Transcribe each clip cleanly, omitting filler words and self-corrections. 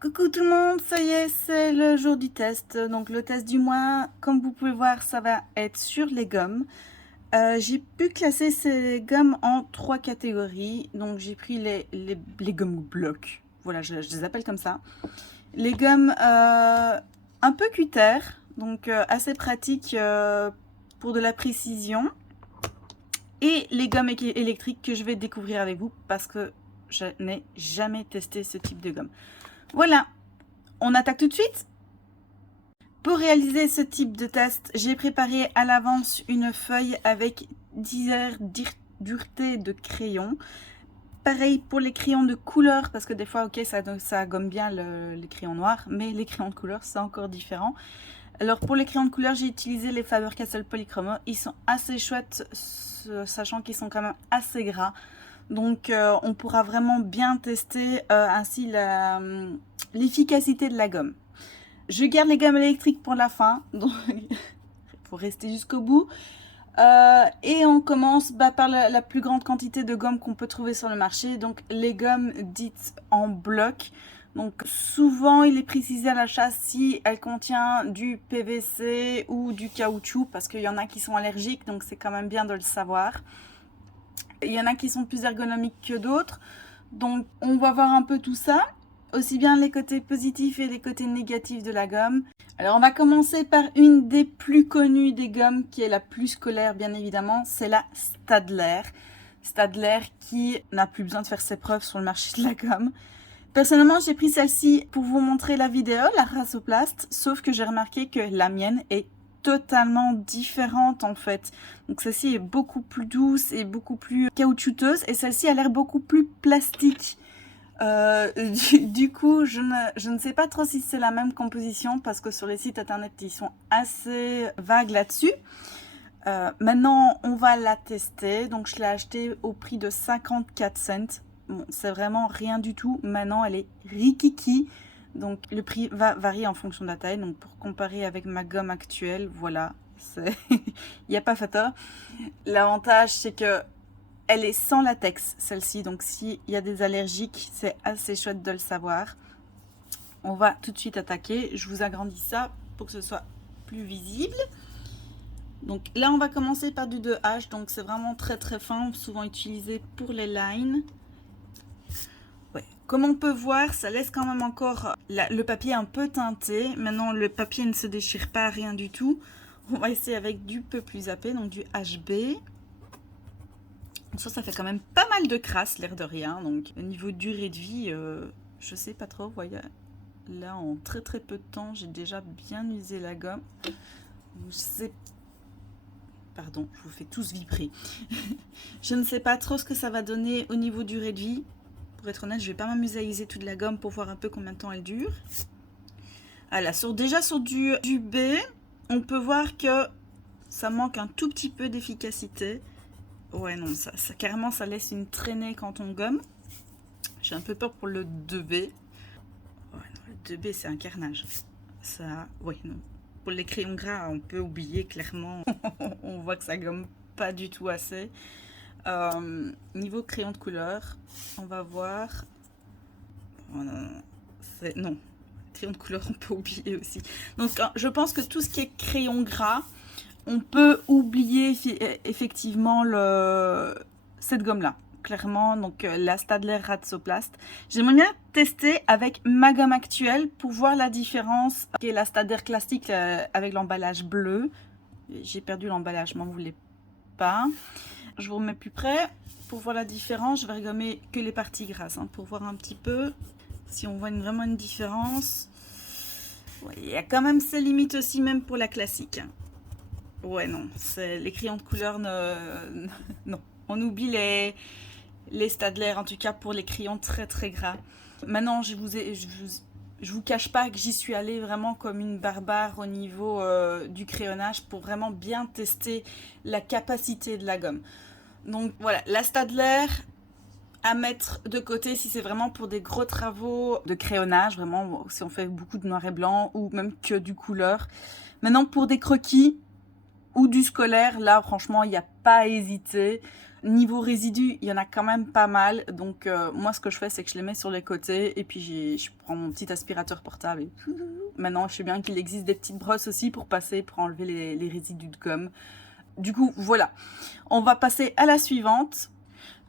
Coucou tout le monde, ça y est, c'est le jour du test. Donc le test du mois, comme vous pouvez voir, ça va être sur les gommes. J'ai pu classer ces gommes en 3 catégories. Donc j'ai pris les gommes blocs. Voilà, je les appelle comme ça. Les gommes un peu cutter, donc assez pratiques pour de la précision. Et les gommes électriques que je vais découvrir avec vous parce que je n'ai jamais testé ce type de gomme. Voilà, on attaque tout de suite. Pour réaliser ce type de test, j'ai préparé à l'avance une feuille avec 10 heures dureté de crayon. Pareil pour les crayons de couleur, parce que des fois, ok, ça gomme bien les crayons noirs, mais les crayons de couleur, c'est encore différent. Alors pour les crayons de couleur, j'ai utilisé les Faber-Castell Polychromo. Ils sont assez chouettes, sachant qu'ils sont quand même assez gras. Donc on pourra vraiment bien tester ainsi l'efficacité de la gomme. Je garde les gommes électriques pour la fin, donc il faut rester jusqu'au bout. Et on commence par la plus grande quantité de gommes qu'on peut trouver sur le marché, donc les gommes dites en bloc. Donc souvent il est précisé à l'achat si elle contient du PVC ou du caoutchouc, parce qu'il y en a qui sont allergiques, donc c'est quand même bien de le savoir. Il y en a qui sont plus ergonomiques que d'autres, donc on va voir un peu tout ça, aussi bien les côtés positifs et les côtés négatifs de la gomme. Alors on va commencer par une des plus connues des gommes, qui est la plus scolaire bien évidemment, c'est la Staedtler. Staedtler qui n'a plus besoin de faire ses preuves sur le marché de la gomme. Personnellement, j'ai pris celle-ci pour vous montrer la vidéo, la Rhasoplast, sauf que j'ai remarqué que la mienne est totalement différente en fait. Donc celle-ci est beaucoup plus douce et beaucoup plus caoutchouteuse, et celle-ci a l'air beaucoup plus plastique. Du coup, je ne sais pas trop si c'est la même composition, parce que sur les sites internet, ils sont assez vagues là-dessus. Maintenant, on va la tester. Donc, je l'ai achetée au prix de 54 cents. Bon, c'est vraiment rien du tout. Maintenant, elle est rikiki. Donc, le prix va varier en fonction de la taille. Donc, pour comparer avec ma gomme actuelle, voilà. Il n'y a pas photo. L'avantage, c'est que elle est sans latex, celle-ci. Donc, s'il y a des allergiques, c'est assez chouette de le savoir. On va tout de suite attaquer. Je vous agrandis ça pour que ce soit plus visible. Donc là, on va commencer par du 2H. Donc, c'est vraiment très très fin, souvent utilisé pour les lines. Ouais. Comme on peut voir, ça laisse quand même encore le papier un peu teinté. Maintenant, le papier ne se déchire pas, rien du tout. On va essayer avec du peu plus épais, donc du HB. Ça fait quand même pas mal de crasse, l'air de rien. Donc, au niveau durée de vie, je sais pas trop. Vous voyez, là, en très très peu de temps, j'ai déjà bien usé la gomme. Je sais. Pardon, je vous fais tous vibrer. Je ne sais pas trop ce que ça va donner au niveau durée de vie. Pour être honnête, je vais pas m'amuser à user toute la gomme pour voir un peu combien de temps elle dure. Voilà, déjà sur du B, on peut voir que ça manque un tout petit peu d'efficacité. Ouais, non, carrément, ça laisse une traînée quand on gomme. J'ai un peu peur pour le 2B. Ouais, non, le 2B, c'est un carnage. Ça, ouais, non. Pour les crayons gras, on peut oublier clairement. On voit que ça gomme pas du tout assez. Niveau crayon de couleur, on va voir. Oh non, non. Crayon de couleur, on peut oublier aussi. Donc, je pense que tout ce qui est crayon gras, on peut oublier effectivement cette gomme-là. Clairement, donc la Staedtler Rhasoplast. J'aimerais bien tester avec ma gomme actuelle pour voir la différence. Qui est la Staedtler classique avec l'emballage bleu. J'ai perdu l'emballage, je m'en voulais pas. Je vous remets plus près pour voir la différence. Je vais regommer que les parties grasses pour voir un petit peu si on voit vraiment une différence. Ouais, il y a quand même ses limites aussi, même pour la classique. Ouais, non, les crayons de couleur, non. On oublie les Staedtler, en tout cas pour les crayons très très gras. Maintenant, je vous cache pas que j'y suis allée vraiment comme une barbare au niveau du crayonnage pour vraiment bien tester la capacité de la gomme. Donc voilà, la Staedtler à mettre de côté si c'est vraiment pour des gros travaux de crayonnage, vraiment si on fait beaucoup de noir et blanc ou même que du couleur. Maintenant, pour des croquis ou du scolaire, là franchement il n'y a pas à hésiter. Niveau résidus, il y en a quand même pas mal. Donc moi, ce que je fais, c'est que je les mets sur les côtés et puis je prends mon petit aspirateur portable. Et maintenant, je sais bien qu'il existe des petites brosses aussi pour passer, pour enlever les résidus de gomme. Du coup, voilà. On va passer à la suivante.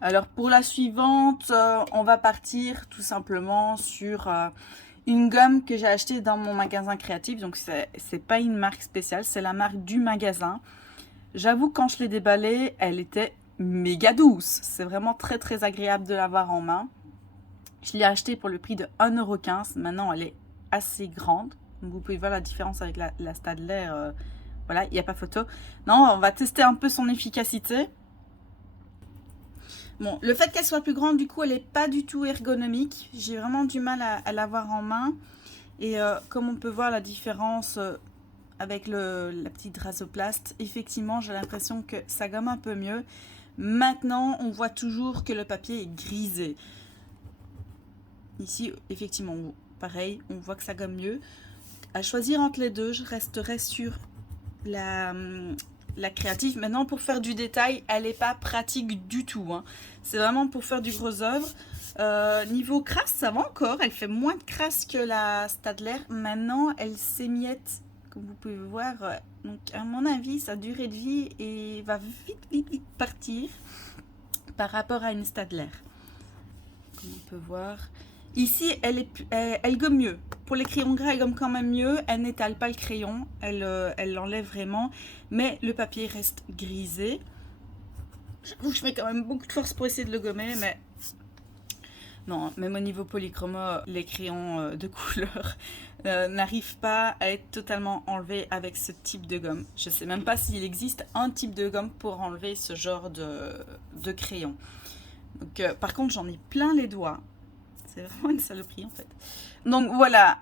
Alors pour la suivante, on va partir tout simplement sur une gomme que j'ai achetée dans mon magasin créatif. Donc c'est pas une marque spéciale, c'est la marque du magasin. J'avoue, quand je l'ai déballée, elle était méga douce. C'est vraiment très très agréable de l'avoir en main. Je l'ai achetée pour le prix de 1,15 €. Maintenant, elle est assez grande. Donc, vous pouvez voir la différence avec la Stadler. Voilà, il n'y a pas photo. Non, on va tester un peu son efficacité. Bon, le fait qu'elle soit plus grande, du coup, elle n'est pas du tout ergonomique. J'ai vraiment du mal à l'avoir en main. Et comme on peut voir la différence avec la petite rasoplaste, effectivement, j'ai l'impression que ça gomme un peu mieux. Maintenant, on voit toujours que le papier est grisé. Ici, effectivement, pareil, on voit que ça gomme mieux. À choisir entre les deux, je resterai sur la créative. Maintenant, pour faire du détail, elle n'est pas pratique du tout. Hein. C'est vraiment pour faire du gros œuvre. Niveau crasse, ça va encore. Elle fait moins de crasse que la Stadler. Maintenant, elle s'émiette, comme vous pouvez voir. Donc, à mon avis, sa durée de vie va vite partir par rapport à une Stadler. Comme on peut voir. Ici, elle gomme mieux. Pour les crayons gras, elle gomme quand même mieux. Elle n'étale pas le crayon. Elle l'enlève vraiment. Mais le papier reste grisé. J'avoue que je mets quand même beaucoup de force pour essayer de le gommer. Mais non, même au niveau polychroma, les crayons de couleur n'arrivent pas à être totalement enlevés avec ce type de gomme. Je ne sais même pas s'il existe un type de gomme pour enlever ce genre de crayon. Donc, par contre, j'en ai plein les doigts. C'est vraiment une saloperie en fait. Donc voilà,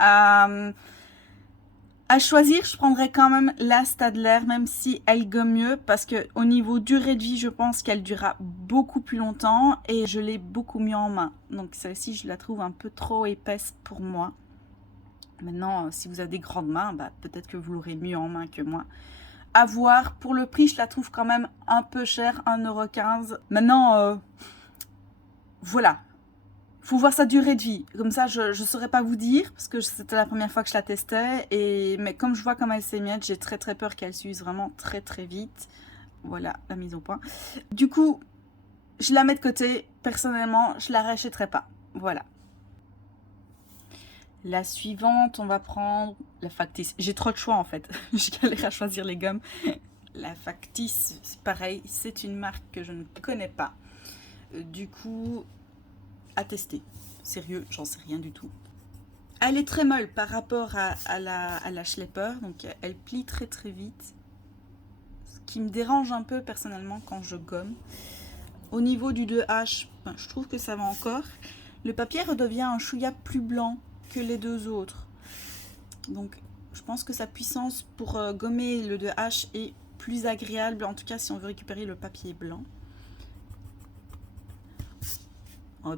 à choisir, je prendrais quand même la Stadler, même si elle gomme mieux, parce qu'au niveau durée de vie, je pense qu'elle durera beaucoup plus longtemps et je l'ai beaucoup mieux en main. Donc celle-ci, je la trouve un peu trop épaisse pour moi. Maintenant, si vous avez des grandes mains, bah, peut-être que vous l'aurez mieux en main que moi. À voir, pour le prix, je la trouve quand même un peu chère, 1,15 €. Maintenant, voilà. Faut voir sa durée de vie. Comme ça, je ne saurais pas vous dire, parce que c'était la première fois que je la testais. Mais comme je vois comment elle s'émiette, j'ai très très peur qu'elle s'use vraiment très très vite. Voilà, la mise au point. Du coup, je la mets de côté. Personnellement, je la rachèterai pas. Voilà. La suivante, on va prendre la Factice. J'ai trop de choix en fait. Je galère à choisir les gommes. La Factice, c'est pareil, c'est une marque que je ne connais pas. Du coup, à tester. Sérieux, j'en sais rien du tout. Elle est très molle par rapport à la Schlepper, donc elle plie très très vite. Ce qui me dérange un peu personnellement quand je gomme. Au niveau du 2H, ben, je trouve que ça va encore. Le papier redevient un chouïa plus blanc que les deux autres. Donc je pense que sa puissance pour gommer le 2H est plus agréable, en tout cas si on veut récupérer le papier blanc.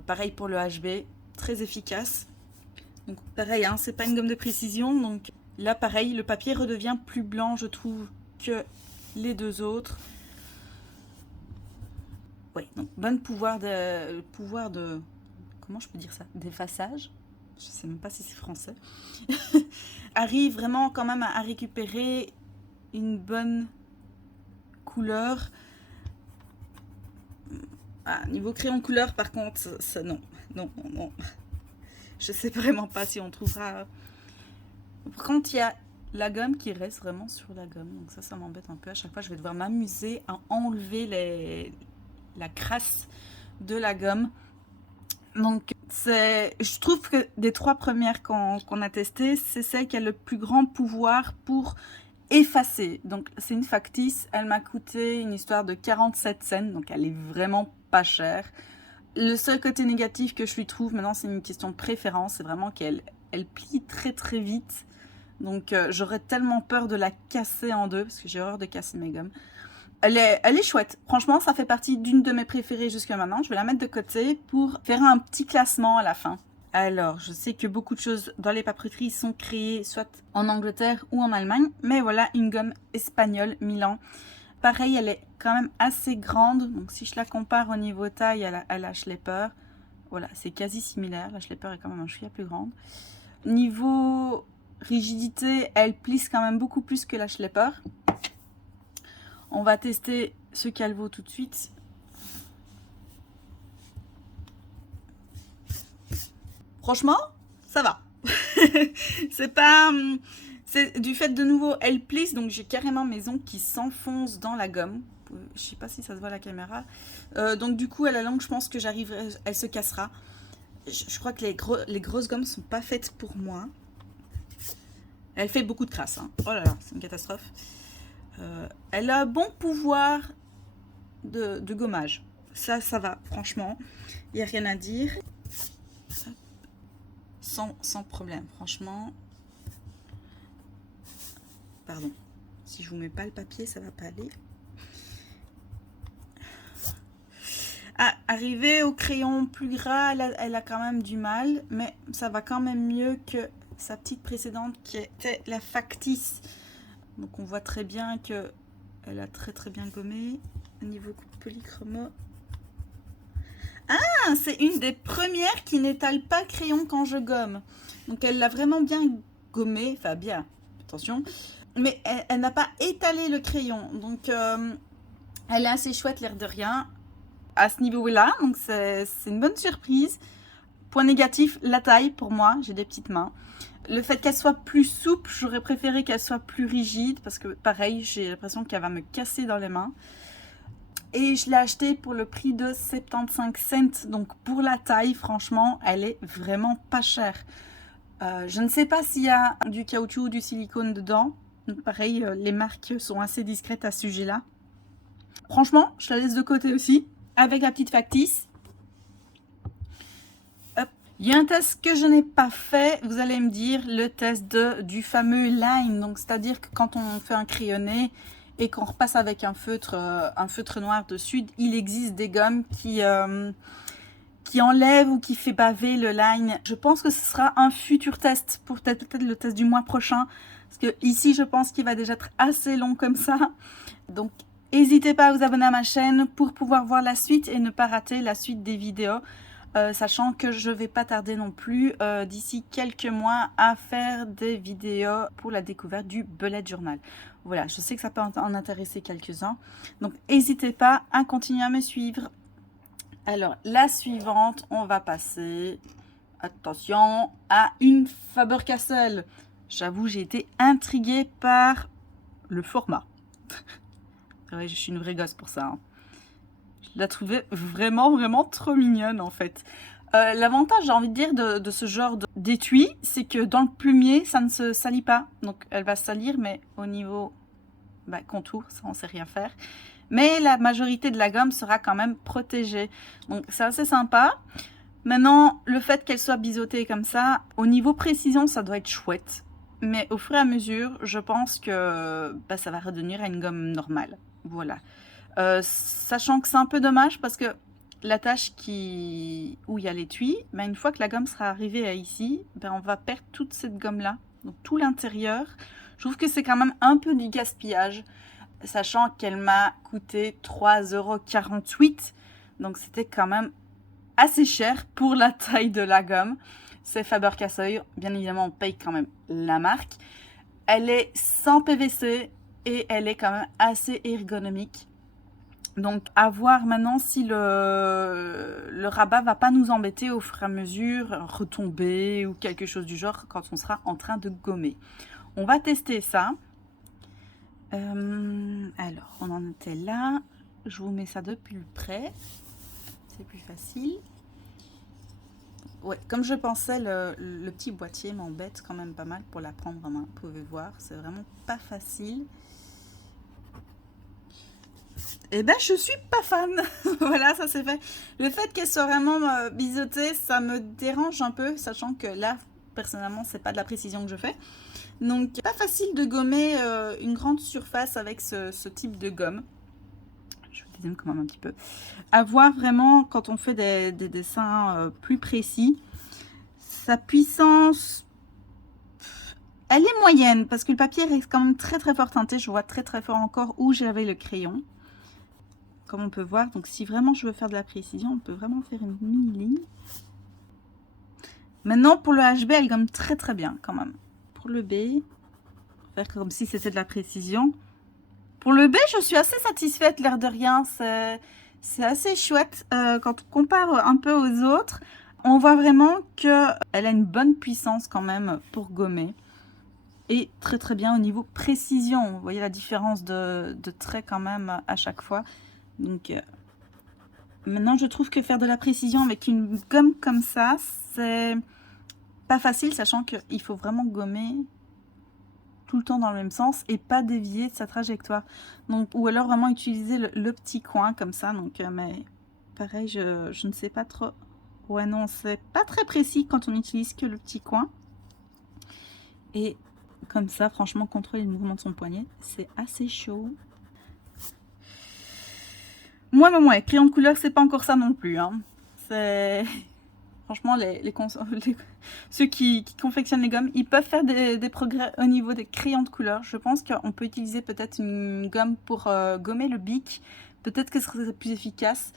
Pareil pour le HB, très efficace. Donc pareil, hein, c'est pas une gomme de précision. Donc là, pareil, le papier redevient plus blanc, je trouve, que les deux autres. Oui, donc bon pouvoir de comment je peux dire ça, d'effaçage. Je sais même pas si c'est français. Arrive vraiment quand même à récupérer une bonne couleur. Ah, niveau crayon couleur, par contre, ça, non. Je sais vraiment pas si on trouvera. Par contre, il y a la gomme qui reste vraiment sur la gomme. Donc ça m'embête un peu. À chaque fois, je vais devoir m'amuser à enlever la crasse de la gomme. Donc, je trouve que des trois premières qu'on a testées, c'est celle qui a le plus grand pouvoir pour effacer. Donc, c'est une Factice. Elle m'a coûté une histoire de 47 cents. Donc, elle est vraiment pas chère. Le seul côté négatif que je lui trouve, maintenant, c'est une question de préférence. C'est vraiment qu'elle plie très très vite. Donc, j'aurais tellement peur de la casser en deux, parce que j'ai horreur de casser mes gommes. Elle est chouette. Franchement, ça fait partie d'une de mes préférées jusqu'à maintenant. Je vais la mettre de côté pour faire un petit classement à la fin. Alors, je sais que beaucoup de choses dans les papeteries sont créées soit en Angleterre ou en Allemagne. Mais voilà, une gomme espagnole Milan. Pareil, elle est quand même assez grande. Donc si je la compare au niveau taille à la Schlepper, voilà, c'est quasi similaire. La Schlepper est quand même un chouïa plus grande. Niveau rigidité, elle plisse quand même beaucoup plus que la Schlepper. On va tester ce qu'elle vaut tout de suite. Franchement, ça va. C'est pas... C'est du fait de nouveau, elle plisse, donc j'ai carrément mes ongles qui s'enfoncent dans la gomme. Je sais pas si ça se voit à la caméra. Donc du coup, à la longue, je pense que j'arriverai, elle se cassera. Je crois que les grosses gommes sont pas faites pour moi. Elle fait beaucoup de crasse. Hein. Oh là là, c'est une catastrophe. Elle a un bon pouvoir de gommage. Ça va, franchement. Il n'y a rien à dire. Sans problème, franchement. Pardon. Si je vous mets pas le papier, ça va pas aller. Ah, arriver au crayon plus gras, elle a quand même du mal. Mais ça va quand même mieux que sa petite précédente qui était la factice. Donc on voit très bien que elle a très bien gommé. Au niveau polychroma. Ah, c'est une des premières qui n'étale pas crayon quand je gomme. Donc elle l'a vraiment bien gommé. Enfin bien, attention. Mais elle n'a pas étalé le crayon. Donc elle est assez chouette l'air de rien. À ce niveau-là, donc c'est une bonne surprise. Point négatif, la taille pour moi, j'ai des petites mains. Le fait qu'elle soit plus souple, j'aurais préféré qu'elle soit plus rigide parce que pareil, j'ai l'impression qu'elle va me casser dans les mains. Et je l'ai achetée pour le prix de 75 cents. Donc pour la taille, franchement, elle est vraiment pas chère. Je ne sais pas s'il y a du caoutchouc ou du silicone dedans. Donc pareil, les marques sont assez discrètes à ce sujet-là. Franchement, je la laisse de côté aussi, avec la petite factice. Hop. Il y a un test que je n'ai pas fait, vous allez me dire, le test du fameux line. Donc c'est-à-dire que quand on fait un crayonné et qu'on repasse avec un feutre noir dessus, il existe des gommes qui enlève ou qui fait baver le line. Je pense que ce sera un futur test, pour peut-être le test du mois prochain. Parce que ici, je pense qu'il va déjà être assez long comme ça. Donc, n'hésitez pas à vous abonner à ma chaîne pour pouvoir voir la suite et ne pas rater la suite des vidéos. Sachant que je ne vais pas tarder non plus d'ici quelques mois à faire des vidéos pour la découverte du bullet journal. Voilà, je sais que ça peut en intéresser quelques-uns. Donc, n'hésitez pas à continuer à me suivre. Alors, la suivante, on va passer, attention, à une Faber-Castell. J'avoue, j'ai été intriguée par le format. Ouais, je suis une vraie gosse pour ça. Hein. Je la trouvais vraiment trop mignonne, en fait. L'avantage, j'ai envie de dire, de ce genre d'étui, c'est que dans le plumier, ça ne se salit pas. Donc, elle va salir, mais au niveau contour, ça, on ne sait rien faire. Mais la majorité de la gomme sera quand même protégée. Donc c'est assez sympa. Maintenant, le fait qu'elle soit biseautée comme ça, au niveau précision, ça doit être chouette. Mais au fur et à mesure, je pense que ça va redevenir à une gomme normale. Voilà. Sachant que c'est un peu dommage parce que la tâche où il y a l'étui, une fois que la gomme sera arrivée à ici, on va perdre toute cette gomme-là. Donc tout l'intérieur. Je trouve que c'est quand même un peu du gaspillage. Sachant qu'elle m'a coûté 3,48 €. Donc c'était quand même assez cher pour la taille de la gomme. C'est Faber-Castell. Bien évidemment, on paye quand même la marque. Elle est sans PVC et elle est quand même assez ergonomique. Donc à voir maintenant si le rabat va pas nous embêter au fur et à mesure, retomber ou quelque chose du genre quand on sera en train de gommer. On va tester ça. Alors, on en était là. Je vous mets ça de plus près. C'est plus facile. Ouais, comme je pensais, le petit boîtier m'embête quand même pas mal pour la prendre en main. Vous pouvez voir, c'est vraiment pas facile. Eh ben, je suis pas fan. Voilà, ça c'est fait. Le fait qu'elle soit vraiment biseautée, ça me dérange un peu, sachant que là, personnellement, c'est pas de la précision que je fais. Donc, pas facile de gommer une grande surface avec ce type de gomme. Je vous dézoome quand même un petit peu. À voir vraiment quand on fait des dessins plus précis. Sa puissance, Elle est moyenne parce que le papier reste quand même très très fort teinté. Je vois très très fort encore où j'avais le crayon. Comme on peut voir, donc si vraiment je veux faire de la précision, on peut vraiment faire une mini ligne. Maintenant pour le HB, elle gomme très très bien quand même. Pour le B, faire comme si c'était de la précision. Pour le B, je suis assez satisfaite, l'air de rien. C'est assez chouette. Quand on compare un peu aux autres, on voit vraiment qu'elle a une bonne puissance quand même pour gommer. Et très très bien au niveau précision. Vous voyez la différence de trait quand même à chaque fois. Donc maintenant, je trouve que faire de la précision avec une gomme comme ça, c'est pas facile, sachant qu'il faut vraiment gommer tout le temps dans le même sens et pas dévier de sa trajectoire. Donc, ou alors vraiment utiliser le petit coin comme ça. Donc, mais pareil, je ne sais pas trop. Ouais, non, c'est pas très précis quand on utilise que le petit coin. Et comme ça, franchement, contrôler le mouvement de son poignet, c'est assez chaud. Moi, mais ouais, crayon de couleur, c'est pas encore ça non plus. Hein. C'est... Franchement, ceux qui confectionnent les gommes, ils peuvent faire des progrès au niveau des crayons de couleur. Je pense qu'on peut utiliser peut-être une gomme pour gommer le bic. Peut-être que ce serait plus efficace.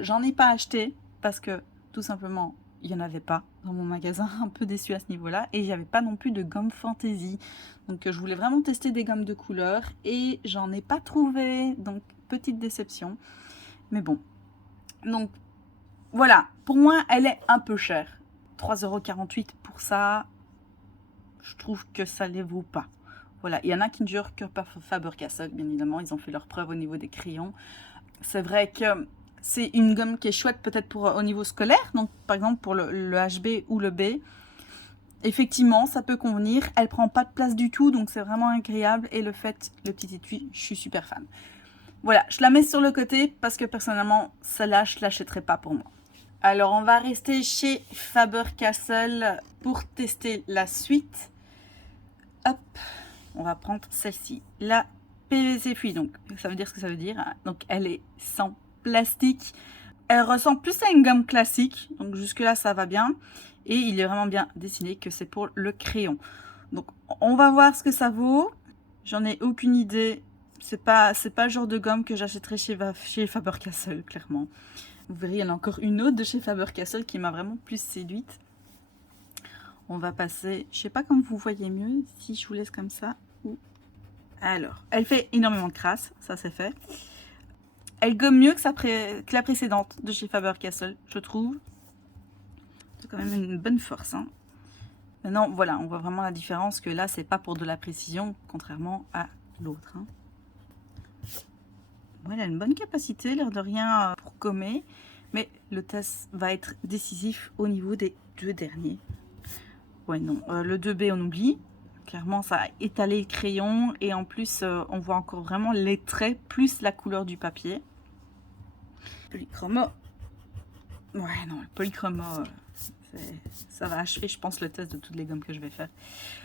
J'en ai pas acheté parce que tout simplement, il n'y en avait pas dans mon magasin. Un peu déçu à ce niveau-là. Et il n'y avait pas non plus de gomme fantaisie. Donc je voulais vraiment tester des gommes de couleur et j'en ai pas trouvé. Donc petite déception. Mais bon. Donc voilà, pour moi, elle est un peu chère. 3,48 € pour ça, je trouve que ça ne les vaut pas. Voilà, il y en a qui ne durent que par Faber-Castell, bien évidemment. Ils ont fait leurs preuves au niveau des crayons. C'est vrai que c'est une gomme qui est chouette peut-être pour au niveau scolaire. Donc, par exemple, pour le HB ou le B. Effectivement, ça peut convenir. Elle prend pas de place du tout, donc c'est vraiment agréable. Et le petit étui, je suis super fan. Voilà, je la mets sur le côté parce que personnellement, celle-là, je ne l'achèterai pas pour moi. Alors, on va rester chez Faber-Castell pour tester la suite. Hop, on va prendre celle-ci. La PVC Free, donc ça veut dire ce que ça veut dire. Donc, elle est sans plastique. Elle ressemble plus à une gomme classique. Donc, jusque-là, ça va bien. Et il est vraiment bien dessiné que c'est pour le crayon. Donc, on va voir ce que ça vaut. J'en ai aucune idée. C'est pas le genre de gomme que j'achèterais chez Faber-Castell, clairement. Vous verrez, il y en a encore une autre de chez Faber-Castell qui m'a vraiment plus séduite. On va passer, je sais pas comment vous voyez mieux, si je vous laisse comme ça. Alors, elle fait énormément de crasse, ça c'est fait. Elle gomme mieux que la précédente de chez Faber-Castell, je trouve. C'est quand même une bonne force. Hein. Maintenant, voilà, on voit vraiment la différence que là, c'est pas pour de la précision, contrairement à l'autre. Hein. Bon, elle a une bonne capacité, l'air de rien, pour gommer. Mais le test va être décisif au niveau des deux derniers. Ouais, non. Le 2B, on oublie. Clairement, ça a étalé le crayon. Et en plus, on voit encore vraiment les traits, plus la couleur du papier. Polychromo. Ouais, non, le polychromo, ça va achever, je pense, le test de toutes les gommes que je vais faire.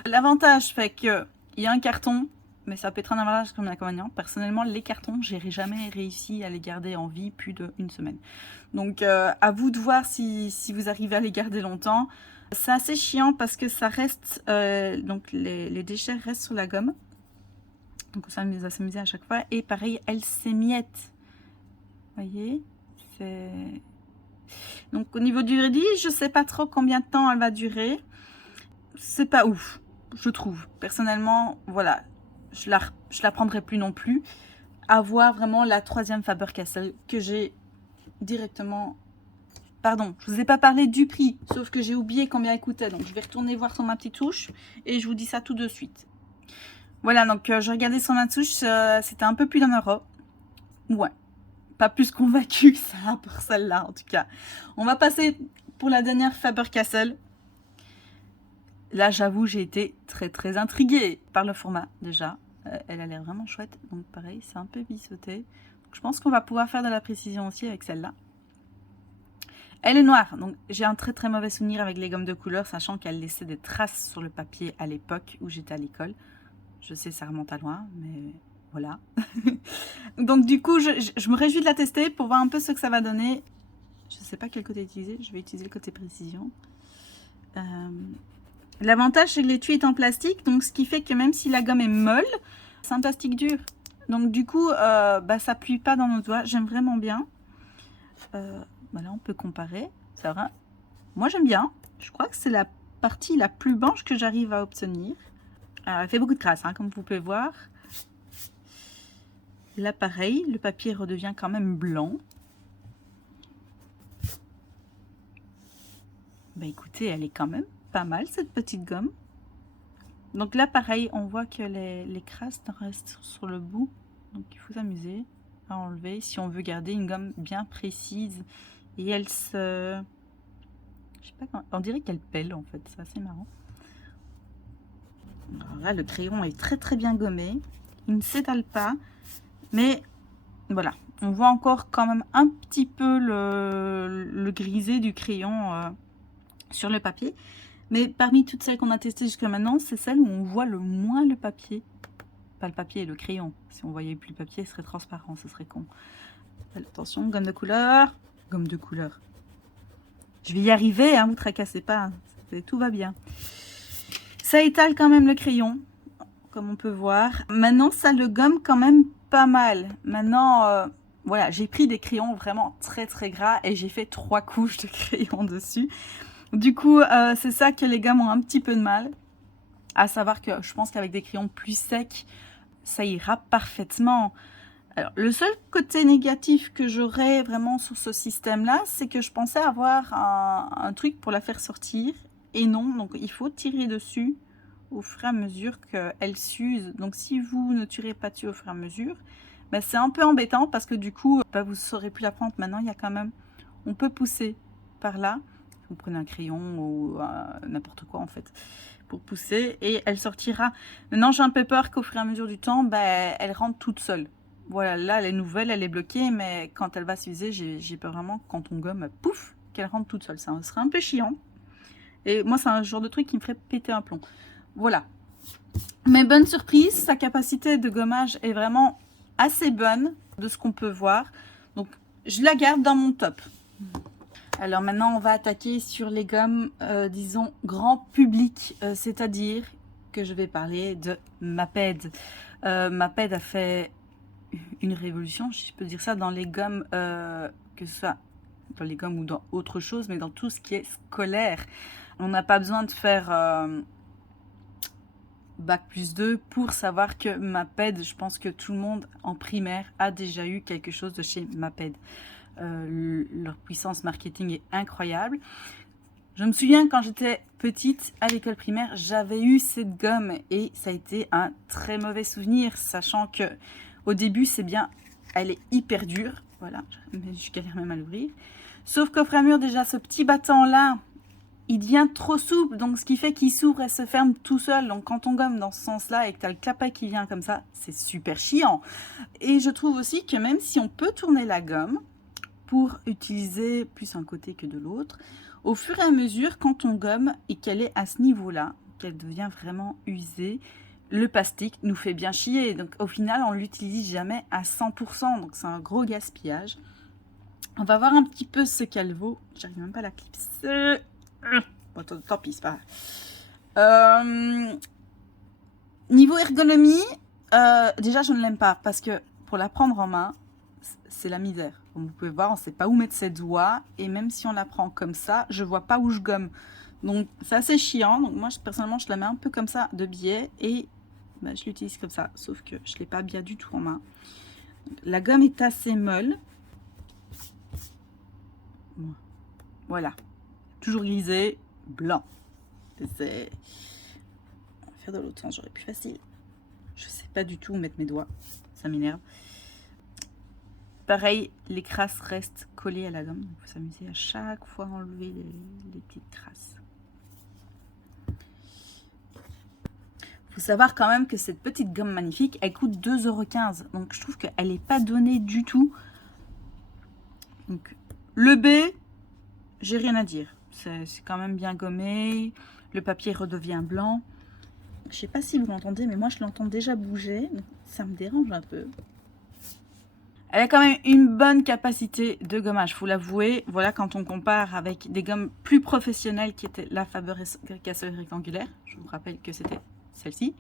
L'avantage fait qu'il y a un carton. Mais ça peut être un avantage comme un inconvénient. Personnellement, les cartons, j'ai jamais réussi à les garder en vie plus d'une semaine. Donc, à vous de voir si vous arrivez à les garder longtemps. C'est assez chiant parce que ça reste, donc les déchets restent sur la gomme. Donc, ça va s'amuser à chaque fois. Et pareil, elle s'émiette. Vous voyez, c'est... Donc, au niveau du ready, je sais pas trop combien de temps elle va durer. C'est pas ouf, je trouve. Personnellement, voilà. Je la prendrai plus non plus. À voir vraiment la 3e Faber-Castell que j'ai directement... Pardon, je vous ai pas parlé du prix, sauf que j'ai oublié combien elle coûtait. Donc je vais retourner voir sur ma petite touche et je vous dis ça tout de suite. Voilà, donc je regardais sur ma touche, c'était un peu plus d'€1. Ouais, pas plus convaincu que ça pour celle-là en tout cas. On va passer pour la dernière Faber-Castell. Là, j'avoue, j'ai été très très intriguée par le format déjà. Elle a l'air vraiment chouette, donc pareil, c'est un peu biseauté. Donc, je pense qu'on va pouvoir faire de la précision aussi avec celle-là. Elle est noire, donc j'ai un très très mauvais souvenir avec les gommes de couleur, sachant qu'elle laissait des traces sur le papier à l'époque où j'étais à l'école. Je sais, ça remonte à loin, mais voilà. Donc du coup, je me réjouis de la tester pour voir un peu ce que ça va donner. Je ne sais pas quel côté utiliser, je vais utiliser le côté précision. L'avantage, c'est que l'étui est en plastique, donc ce qui fait que même si la gomme est molle, c'est un plastique dur. Donc du coup, ça plie pas dans nos doigts. J'aime vraiment bien. Là, on peut comparer. C'est vrai. Moi, j'aime bien. Je crois que c'est la partie la plus blanche que j'arrive à obtenir. Alors, elle fait beaucoup de crasse, hein, comme vous pouvez voir. Là, pareil, le papier redevient quand même blanc. Écoutez, elle est quand même pas mal, cette petite gomme. Donc là, pareil, on voit que les crasses restent sur le bout. Donc, il faut s'amuser à enlever si on veut garder une gomme bien précise. Et elle se... Je sais pas comment... On dirait qu'elle pèle, en fait. C'est assez marrant. Alors là, le crayon est très très bien gommé. Il ne s'étale pas. Mais voilà, on voit encore quand même un petit peu le grisé du crayon sur le papier. Mais parmi toutes celles qu'on a testées jusqu'à maintenant, c'est celle où on voit le moins le papier. Pas le papier, le crayon. Si on voyait plus le papier, ce serait transparent, ce serait con. Attention, gomme de couleur. Gomme de couleur. Je vais y arriver, hein, vous tracassez pas. Tout va bien. Ça étale quand même le crayon, comme on peut voir. Maintenant, ça le gomme quand même pas mal. Maintenant, voilà, j'ai pris des crayons vraiment très très gras et j'ai fait 3 couches de crayon dessus. Du coup, c'est ça que les gommes ont un petit peu de mal. À savoir que je pense qu'avec des crayons plus secs, ça ira parfaitement. Alors, le seul côté négatif que j'aurais vraiment sur ce système-là, c'est que je pensais avoir un truc pour la faire sortir. Et non, donc il faut tirer dessus au fur et à mesure qu'elle s'use. Donc si vous ne tirez pas dessus au fur et à mesure, c'est un peu embêtant parce que du coup, vous ne saurez plus la prendre. Maintenant, il y a quand même... On peut pousser par là. Vous prenez un crayon ou n'importe quoi en fait pour pousser et elle sortira. Maintenant, j'ai un peu peur qu'au fur et à mesure du temps, elle rentre toute seule. Voilà, là, elle est nouvelle, elle est bloquée, mais quand elle va s'user, j'ai peur vraiment quand on gomme, pouf, qu'elle rentre toute seule. Ça serait un peu chiant. Et moi, c'est un genre de truc qui me ferait péter un plomb. Voilà. Mais bonne surprise, sa capacité de gommage est vraiment assez bonne de ce qu'on peut voir. Donc, je la garde dans mon top. Alors maintenant, on va attaquer sur les gommes, disons, grand public. C'est-à-dire que je vais parler de Maped. Maped a fait une révolution, si je peux dire ça, dans les gommes, que ce soit dans les gommes ou dans autre chose, mais dans tout ce qui est scolaire. On n'a pas besoin de faire Bac plus 2 pour savoir que Maped, je pense que tout le monde en primaire a déjà eu quelque chose de chez Maped. Leur puissance marketing est incroyable. Je me souviens quand j'étais petite à l'école primaire, j'avais eu cette gomme et ça a été un très mauvais souvenir, sachant que au début c'est bien, elle est hyper dure, voilà, je galère même à l'ouvrir. Sauf qu'au fur et à mesure déjà ce petit battant là, il devient trop souple, donc ce qui fait qu'il s'ouvre et se ferme tout seul. Donc quand on gomme dans ce sens-là et que tu as le clapet qui vient comme ça, c'est super chiant. Et je trouve aussi que même si on peut tourner la gomme pour utiliser plus un côté que de l'autre, au fur et à mesure, quand on gomme et qu'elle est à ce niveau-là, qu'elle devient vraiment usée, le plastique nous fait bien chier. Donc au final, on ne l'utilise jamais à 100%. Donc c'est un gros gaspillage. On va voir un petit peu ce qu'elle vaut. J'arrive même pas à la clipser. Bon, tant pis, c'est pas grave. Niveau ergonomie, déjà je ne l'aime pas parce que pour la prendre en main, c'est la misère. Comme vous pouvez voir, on ne sait pas où mettre ses doigts et même si on la prend comme ça, je vois pas où je gomme. Donc c'est assez chiant. Donc moi personnellement, je la mets un peu comme ça de biais et je l'utilise comme ça. Sauf que je l'ai pas bien du tout en main. La gomme est assez molle. Voilà. Toujours grisé, blanc. C'est... On va faire de l'autre sens, j'aurais plus facile. Je sais pas du tout où mettre mes doigts. Ça m'énerve. Pareil, les crasses restent collées à la gomme. Il faut s'amuser à chaque fois à enlever les petites crasses. Il faut savoir quand même que cette petite gomme magnifique, elle coûte 2,15 €. Donc je trouve qu'elle n'est pas donnée du tout. Donc le B, j'ai rien à dire. C'est quand même bien gommé. Le papier redevient blanc. Je sais pas si vous l'entendez, mais moi je l'entends déjà bouger. Ça me dérange un peu. Elle a quand même une bonne capacité de gommage, faut l'avouer. Voilà, quand on compare avec des gommes plus professionnelles qui étaient la Faber-Castell rectangulaire, je vous rappelle que c'était celle-ci.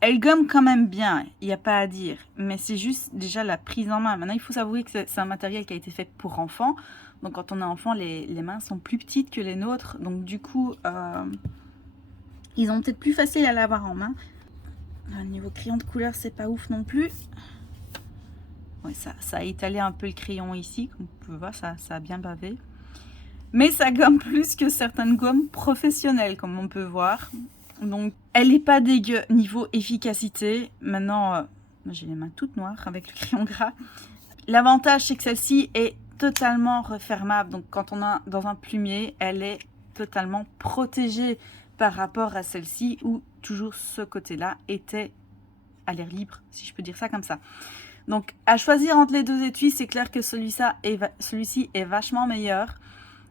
Elle gomme quand même bien, il n'y a pas à dire, mais c'est juste déjà la prise en main. Maintenant, il faut s'avouer que c'est un matériel qui a été fait pour enfants. Donc quand on est enfant, les mains sont plus petites que les nôtres. Donc du coup, ils ont peut-être plus facile à l'avoir en main. Au niveau crayon de couleur, c'est pas ouf non plus. Ouais, ça a étalé un peu le crayon ici, comme vous pouvez voir, ça a bien bavé. Mais ça gomme plus que certaines gommes professionnelles, comme on peut voir. Donc, elle n'est pas dégueu niveau efficacité. Maintenant, j'ai les mains toutes noires avec le crayon gras. L'avantage, c'est que celle-ci est totalement refermable. Donc, quand on a dans un plumier, elle est totalement protégée par rapport à celle-ci, où toujours ce côté-là était à l'air libre, si je peux dire ça comme ça. Donc, à choisir entre les deux étuis, c'est clair que celui-ci est vachement meilleur.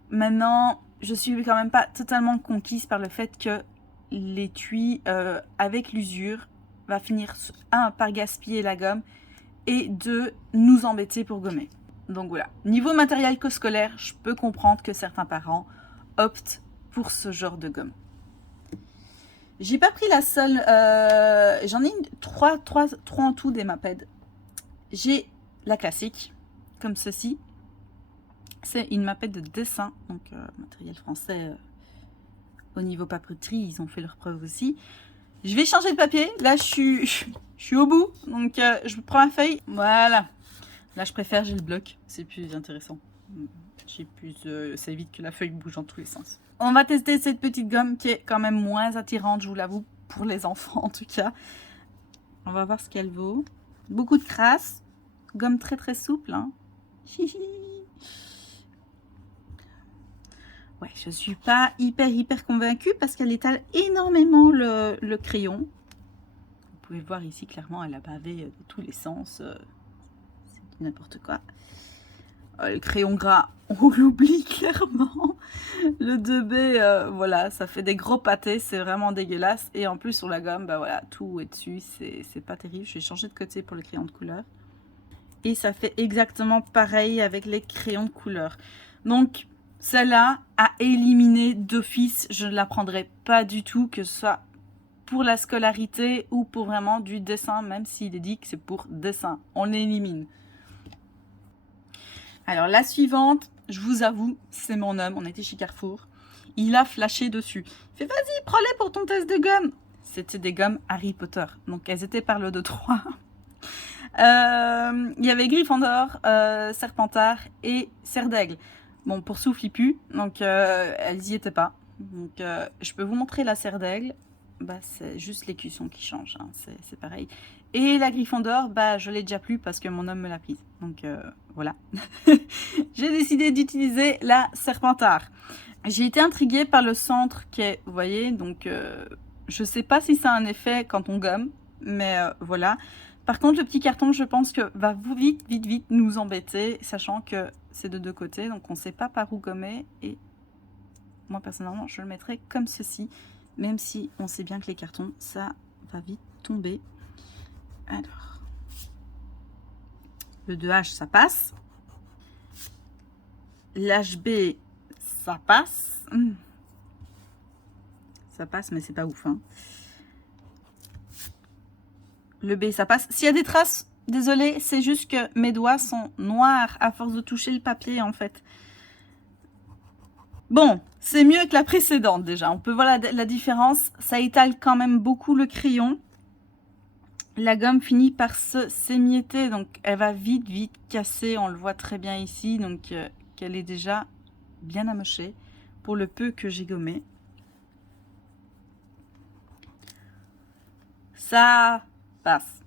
Maintenant, je suis quand même pas totalement conquise par le fait que l'étui, avec l'usure, va finir, un, par gaspiller la gomme, et deux, nous embêter pour gommer. Donc voilà. Niveau matériel scolaire, je peux comprendre que certains parents optent pour ce genre de gomme. J'ai pas pris la seule, j'en ai trois en tout des Maped. J'ai la classique, comme ceci. C'est une Maped de dessin, donc matériel français au niveau papeterie, ils ont fait leur preuve aussi. Je vais changer de papier. Là, je suis au bout, donc je prends ma feuille. Voilà. Là, je préfère, j'ai le bloc, c'est plus intéressant. J'ai plus, ça évite que la feuille bouge dans tous les sens. On va tester cette petite gomme qui est quand même moins attirante, je vous l'avoue, pour les enfants en tout cas. On va voir ce qu'elle vaut. Beaucoup de crasse. Gomme très très souple. Hein. Ouais, je suis pas hyper convaincue parce qu'elle étale énormément le crayon. Vous pouvez voir ici clairement, elle a bavé de tous les sens. C'est n'importe quoi. Le crayon gras, on l'oublie clairement. Le 2B, voilà, ça fait des gros pâtés, c'est vraiment dégueulasse. Et en plus sur la gomme, bah voilà, tout est dessus, c'est pas terrible. Je vais changer de côté pour le crayon de couleur. Et ça fait exactement pareil avec les crayons de couleur. Donc celle-là à éliminer d'office, je ne la prendrai pas du tout, que ce soit pour la scolarité ou pour vraiment du dessin, même s'il est dit que c'est pour dessin. On l'élimine. Alors la suivante, je vous avoue, c'est mon homme, on était chez Carrefour. Il a flashé dessus. Il fait, vas-y, prends-les pour ton test de gomme. C'était des gommes Harry Potter, donc elles étaient par le 2-3. Il y avait Gryffondor, Serpentard et Serre d'Aigle. Bon, pour souffle, il pue, donc elles y étaient pas. Donc je peux vous montrer la Serre d'Aigle. Bah, c'est juste l'écusson qui change, hein. C'est pareil. Et la Gryffondor, bah, je l'ai déjà plus parce que mon homme me l'a prise. Donc voilà. J'ai décidé d'utiliser la Serpentard. J'ai été intriguée par le centre qui est, vous voyez, donc je sais pas si ça a un effet quand on gomme, mais voilà. Par contre, le petit carton, je pense que va vite nous embêter, sachant que c'est de deux côtés, donc on ne sait pas par où gommer. Et moi, personnellement, je le mettrai comme ceci, même si on sait bien que les cartons, ça va vite tomber. Alors, le 2H, ça passe. L'HB, ça passe. Ça passe, mais c'est pas ouf, hein. Le B, ça passe. S'il y a des traces, désolé, c'est juste que mes doigts sont noirs à force de toucher le papier, en fait. Bon, c'est mieux que la précédente, déjà. On peut voir la différence. Ça étale quand même beaucoup le crayon. La gomme finit par s'émietter, donc elle va vite casser. On le voit très bien ici, donc qu'elle est déjà bien amochée pour le peu que j'ai gommé. Ça passe.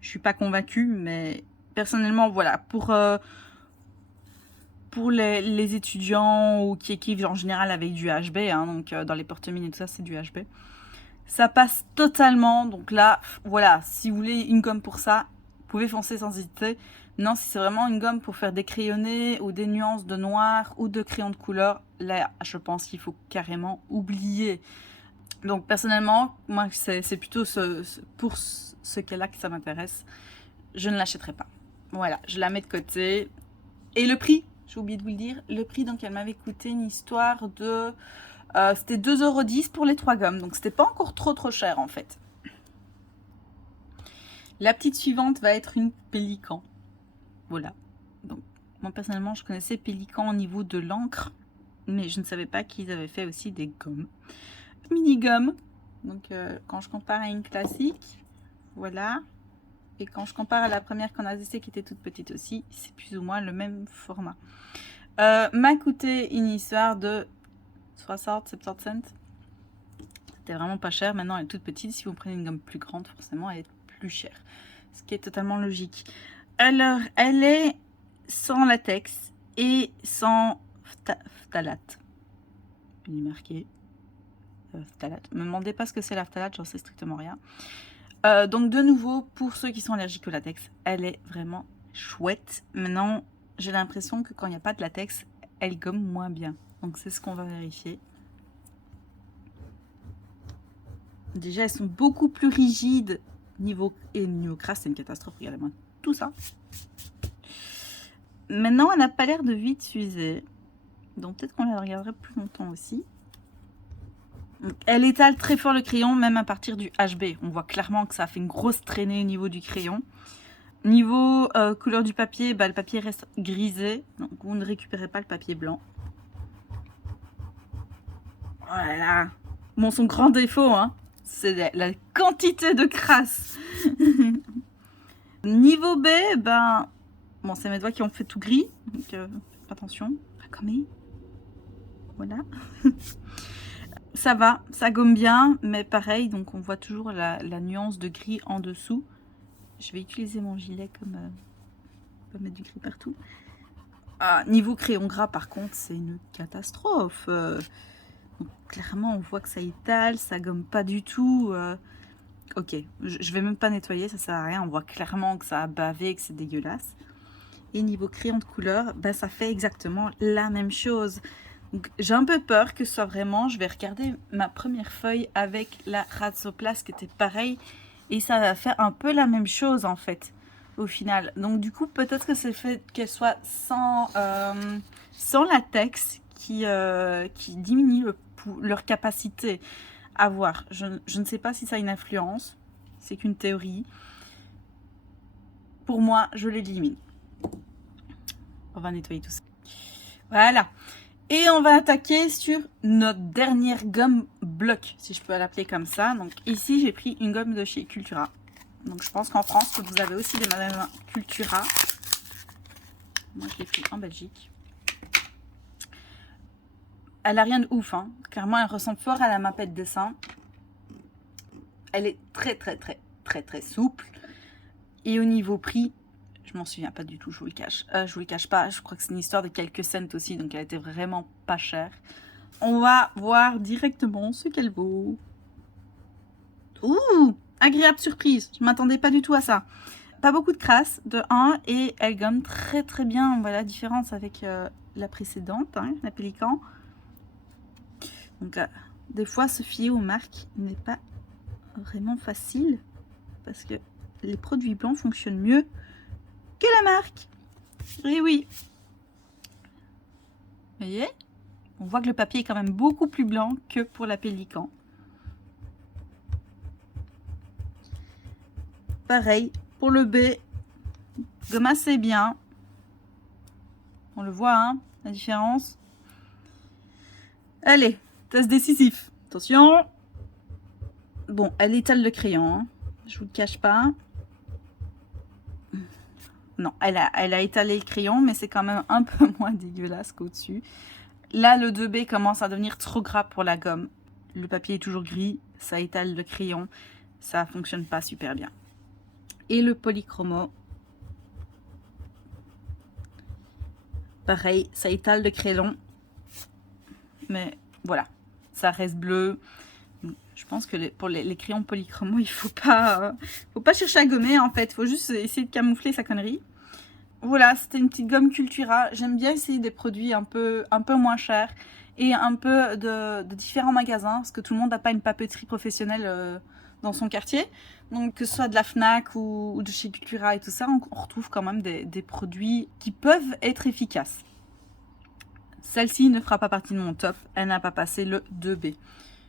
Je suis pas convaincue, mais personnellement, voilà, pour les étudiants ou qui écrivent en général avec du HB, hein, donc dans les porte-mines et tout ça, c'est du HB. Ça passe totalement, donc là, voilà, si vous voulez une gomme pour ça, vous pouvez foncer sans hésiter. Non, si c'est vraiment une gomme pour faire des crayonnés ou des nuances de noir ou de crayon de couleur, là, je pense qu'il faut carrément oublier. Donc personnellement, moi, c'est plutôt pour ce cas-là que ça m'intéresse. Je ne l'achèterai pas. Voilà, je la mets de côté. Et le prix, j'ai oublié de vous le dire, le prix, donc elle m'avait coûté une histoire de... c'était 2,10 € pour les 3 gommes, donc c'était pas encore trop cher en fait. La petite suivante va être une Pélican. Voilà. Donc, moi personnellement, je connaissais Pélican au niveau de l'encre, mais je ne savais pas qu'ils avaient fait aussi des gommes. Mini gomme. Donc, quand je compare à une classique, voilà. Et quand je compare à la première qu'on a testée qui était toute petite aussi, c'est plus ou moins le même format. M'a coûté une histoire de 60-70 cents. C'était vraiment pas cher. Maintenant, elle est toute petite. Si vous prenez une gomme plus grande, forcément, elle est plus chère. Ce qui est totalement logique. Alors, elle est sans latex et sans phtalate. Il est marqué phtalate. Ne me demandez pas ce que c'est la phtalate, j'en sais strictement rien. Donc, de nouveau, pour ceux qui sont allergiques au latex, elle est vraiment chouette. Maintenant, j'ai l'impression que quand il n'y a pas de latex, elle gomme moins bien. Donc, c'est ce qu'on va vérifier. Déjà, elles sont beaucoup plus rigides. Niveau crasse, c'est une catastrophe. Regardez-moi tout ça. Maintenant, elle n'a pas l'air de vite s'user. Donc, peut-être qu'on la regarderait plus longtemps aussi. Donc, elle étale très fort le crayon, même à partir du HB. On voit clairement que ça a fait une grosse traînée au niveau du crayon. Niveau couleur du papier, bah, le papier reste grisé. Donc, vous ne récupérez pas le papier blanc. Voilà. Bon, son grand défaut, hein, c'est la quantité de crasse. Niveau B, ben... Bon, c'est mes doigts qui ont fait tout gris. Donc, attention. Comme voilà. Ça va, ça gomme bien. Mais pareil, donc on voit toujours la nuance de gris en dessous. Je vais utiliser mon gilet comme... on peut mettre du gris partout. Niveau crayon gras, par contre, c'est une catastrophe. Donc, clairement, on voit que ça étale, ça gomme pas du tout. Ok, je vais même pas nettoyer, ça sert à rien. On voit clairement que ça a bavé, que c'est dégueulasse. Et niveau crayon de couleur, ben, ça fait exactement la même chose. Donc j'ai un peu peur que ce soit vraiment... Je vais regarder ma première feuille avec la Razoplast qui était pareil. Et ça va faire un peu la même chose en fait, au final. Donc du coup, peut-être que c'est le fait qu'elle soit sans latex qui diminue leur capacité à voir. Je ne sais pas si ça a une influence. C'est qu'une théorie. Pour moi, je l'élimine. On va nettoyer tout ça. Voilà. Et on va attaquer sur notre dernière gomme bloc, si je peux l'appeler comme ça. Donc ici, j'ai pris une gomme de chez Cultura. Donc je pense qu'en France, vous avez aussi des magasins Cultura. Moi, je l'ai pris en Belgique. Elle a rien de ouf, hein. Clairement, elle ressemble fort à la mapette dessin. Elle est très souple. Et au niveau prix, je m'en souviens pas du tout, je vous le cache. Je vous le cache pas, je crois que c'est une histoire de quelques cents aussi, donc elle était vraiment pas chère. On va voir directement ce qu'elle vaut. Ouh, agréable surprise, je m'attendais pas du tout à ça. Pas beaucoup de crasse, de 1, et elle gomme très bien. On voit la différence avec la précédente, hein, la Pélican. Donc, des fois, se fier aux marques n'est pas vraiment facile, parce que les produits blancs fonctionnent mieux que la marque. Et oui. Vous voyez? On voit que le papier est quand même beaucoup plus blanc que pour la Pélican. Pareil, pour le B, gomme assez bien. On le voit, hein, la différence. Allez, test décisif. Attention. Bon, elle étale le crayon, hein. Je vous le cache pas. Non, elle a étalé le crayon, mais c'est quand même un peu moins dégueulasse qu'au-dessus. Là, le 2B commence à devenir trop gras pour la gomme. Le papier est toujours gris, ça étale le crayon, ça fonctionne pas super bien. Et le polychromo, pareil, ça étale le crayon, mais voilà, ça reste bleu. Je pense que pour les crayons polychromo, il faut pas chercher à gommer en fait, il faut juste essayer de camoufler sa connerie. Voilà, c'était une petite gomme Cultura. J'aime bien essayer des produits un peu moins chers et un peu de différents magasins, parce que tout le monde n'a pas une papeterie professionnelle dans son quartier. Donc que ce soit de la Fnac ou de chez Cultura et tout ça, on retrouve quand même des produits qui peuvent être efficaces. Celle-ci ne fera pas partie de mon top, elle n'a pas passé le 2B.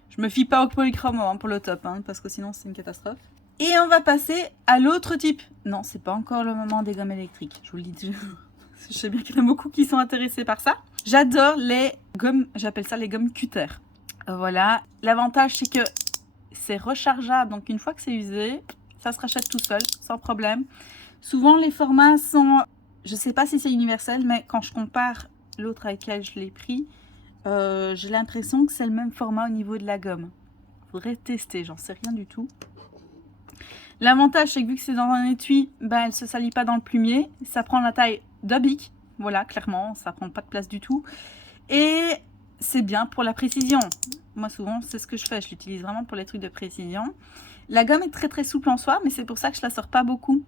Je me fie pas au polychromo pour le top, parce que sinon c'est une catastrophe. Et on va passer à l'autre type. Non, c'est pas encore le moment des gommes électriques. Je vous le dis, je sais bien qu'il y en a beaucoup qui sont intéressés par ça. J'adore les gommes, j'appelle ça les gommes cutter. Voilà, l'avantage c'est que c'est rechargeable, donc une fois que c'est usé, ça se rachète tout seul, sans problème. Souvent les formats sont, je sais pas si c'est universel, mais quand je compare l'autre avec lequel je l'ai pris, j'ai l'impression que c'est le même format au niveau de la gomme. Faudrait tester, j'en sais rien du tout. L'avantage, c'est que vu que c'est dans un étui, elle ne se salit pas dans le plumier. Ça prend la taille d'un bic. Voilà, clairement, ça prend pas de place du tout. Et c'est bien pour la précision. Moi, souvent, c'est ce que je fais. Je l'utilise vraiment pour les trucs de précision. La gomme est très très souple en soi, mais c'est pour ça que je la sors pas beaucoup.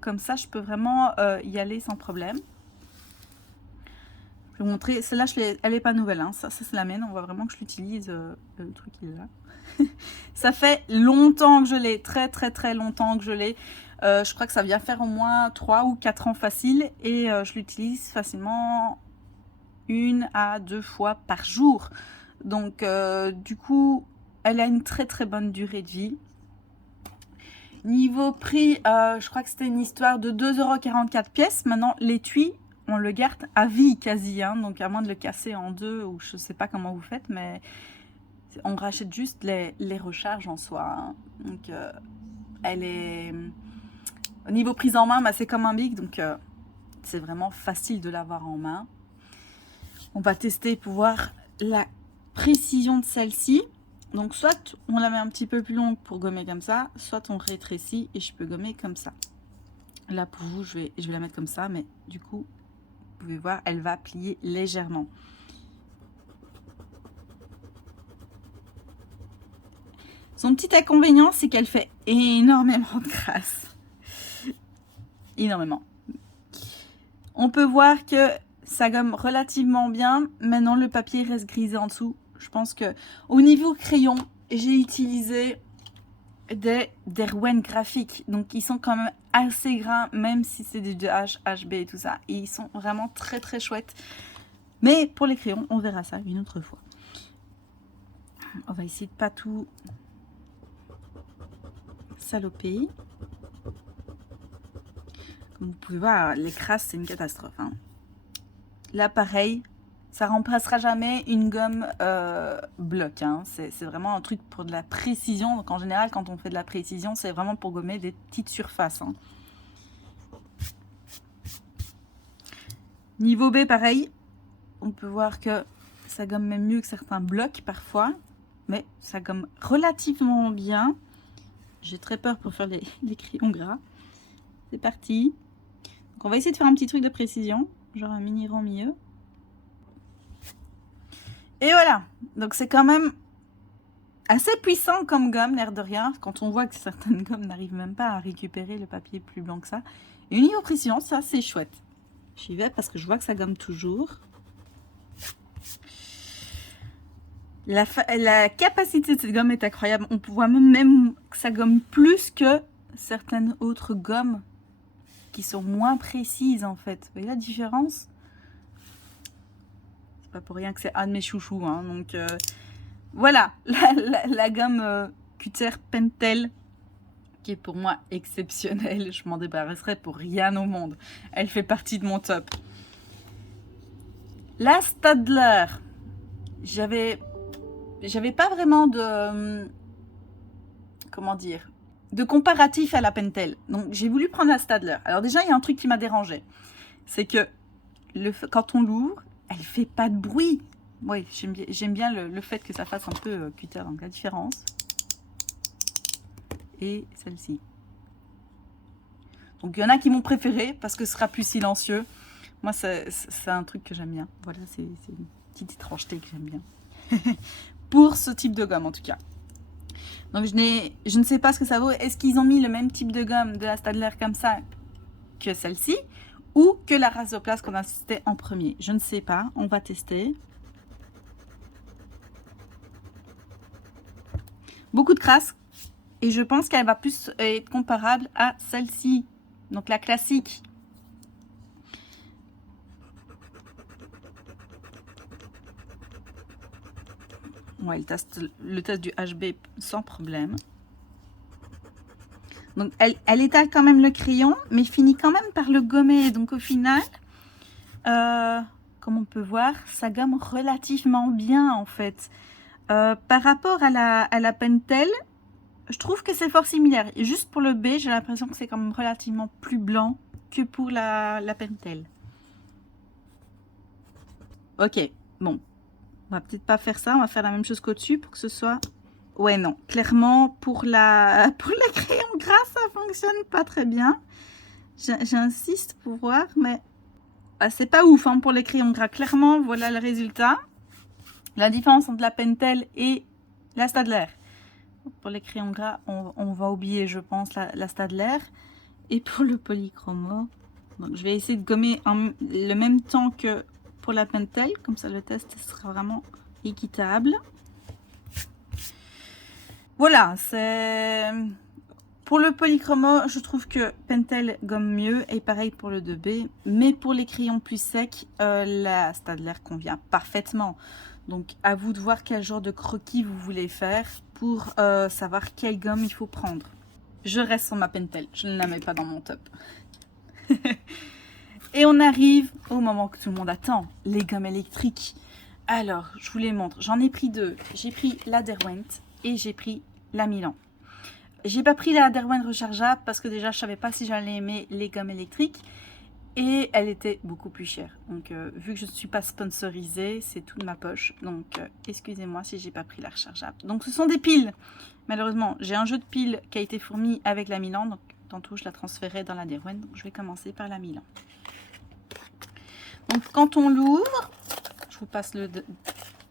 Comme ça, je peux vraiment y aller sans problème. Je vais vous montrer. Celle-là, elle n'est pas nouvelle. Ça c'est la mienne. On voit vraiment que je l'utilise. Le truc, il est là. Ça fait longtemps que je l'ai, très très très longtemps que je l'ai. Je crois que ça vient faire au moins 3 ou 4 ans facile et je l'utilise facilement 1 à 2 fois par jour. Donc du coup, elle a une très très bonne durée de vie. Niveau prix, je crois que c'était une histoire de 2,44 € pièce. Maintenant, l'étui, on le garde à vie quasi, donc à moins de le casser en deux ou je sais pas comment vous faites, mais on rachète juste les recharges en soi. Donc, elle est... Au niveau prise en main, c'est comme un bic. Donc, c'est vraiment facile de l'avoir en main. On va tester pour voir la précision de celle-ci. Donc, soit on la met un petit peu plus longue pour gommer comme ça, soit on rétrécit et je peux gommer comme ça. Là, pour vous, je vais la mettre comme ça. Mais du coup, vous pouvez voir, elle va plier légèrement. Son petit inconvénient, c'est qu'elle fait énormément de crasse. Énormément. On peut voir que ça gomme relativement bien. Maintenant, le papier reste grisé en dessous. Je pense que au niveau crayon, j'ai utilisé des Derwent graphiques. Donc, ils sont quand même assez gras, même si c'est du HB et tout ça. Et ils sont vraiment très, très chouettes. Mais pour les crayons, on verra ça une autre fois. On va essayer de pas tout... saloper. Comme vous pouvez voir, les crasses, c'est une catastrophe. Là, pareil, ça remplacera jamais une gomme bloc. C'est vraiment un truc pour de la précision. Donc, en général, quand on fait de la précision, c'est vraiment pour gommer des petites surfaces. Niveau B, pareil. On peut voir que ça gomme même mieux que certains blocs parfois. Mais ça gomme relativement bien. J'ai très peur pour faire les crayons gras. C'est parti. Donc on va essayer de faire un petit truc de précision. Genre un mini rond milieu. Et voilà. Donc c'est quand même assez puissant comme gomme, l'air de rien. Quand on voit que certaines gommes n'arrivent même pas à récupérer le papier plus blanc que ça. Et au niveau précision, ça c'est chouette. J'y vais parce que je vois que ça gomme toujours. La capacité de cette gomme est incroyable. On voit même que ça gomme plus que certaines autres gommes qui sont moins précises en fait. Vous voyez la différence? C'est pas pour rien que c'est un de mes chouchous. Donc voilà, la gomme Cutter Pentel qui est pour moi exceptionnelle. Je m'en débarrasserai pour rien au monde. Elle fait partie de mon top. La Staedtler. J'avais pas vraiment de... comment dire, de comparatif à la Pentel. Donc, j'ai voulu prendre la Staedtler. Alors déjà, il y a un truc qui m'a dérangé. C'est que quand on l'ouvre, elle fait pas de bruit. Oui, j'aime bien le fait que ça fasse un peu cutter. Donc, la différence. Et celle-ci. Donc, il y en a qui m'ont préféré parce que ce sera plus silencieux. Moi, c'est un truc que j'aime bien. Voilà, c'est une petite étrangeté que j'aime bien. Pour ce type de gomme, en tout cas. Donc, je ne sais pas ce que ça vaut. Est-ce qu'ils ont mis le même type de gomme de la Staedtler comme ça que celle-ci ou que la Rasoplast qu'on a testé en premier? Je ne sais pas. On va tester. Beaucoup de crasse. Et je pense qu'elle va plus être comparable à celle-ci. Donc la classique. Ouais, le test du HB sans problème. Donc elle étale quand même le crayon, mais finit quand même par le gommer. Donc au final, comme on peut voir, ça gomme relativement bien en fait. Par rapport à la Pentel, je trouve que c'est fort similaire. Et juste pour le B, j'ai l'impression que c'est quand même relativement plus blanc que pour la Pentel. Ok, bon. On va peut-être pas faire ça. On va faire la même chose qu'au-dessus pour que ce soit... Ouais, non. Clairement, pour le crayon gras, ça fonctionne pas très bien. J'insiste pour voir, mais... Ah, c'est pas ouf hein, pour les crayons gras. Clairement, voilà le résultat. La différence entre la Pentel et la Staedtler. Pour les crayons gras, on va oublier, je pense, la Staedtler. Et pour le polychromo, donc je vais essayer de gommer le même temps que pour la Pentel. Comme ça, le test sera vraiment équitable. Voilà, c'est... Pour le polychromo, je trouve que Pentel gomme mieux. Et pareil pour le 2B. Mais pour les crayons plus secs, la Staedtler convient parfaitement. Donc, à vous de voir quel genre de croquis vous voulez faire pour savoir quelle gomme il faut prendre. Je reste sur ma Pentel, je ne la mets pas dans mon top. Et on arrive au moment que tout le monde attend, les gommes électriques. Alors, je vous les montre. J'en ai pris deux. J'ai pris la Derwent et j'ai pris la Milan. J'ai pas pris la Derwent rechargeable parce que déjà, je savais pas si j'allais aimer les gommes électriques. Et elle était beaucoup plus chère. Donc, vu que je ne suis pas sponsorisée, c'est tout de ma poche. Donc, excusez-moi si j'ai pas pris la rechargeable. Donc, ce sont des piles. Malheureusement, j'ai un jeu de piles qui a été fourni avec la Milan. Donc, tantôt, je la transférais dans la Derwent. Donc, je vais commencer par la Milan. Donc, quand on l'ouvre, je vous passe le...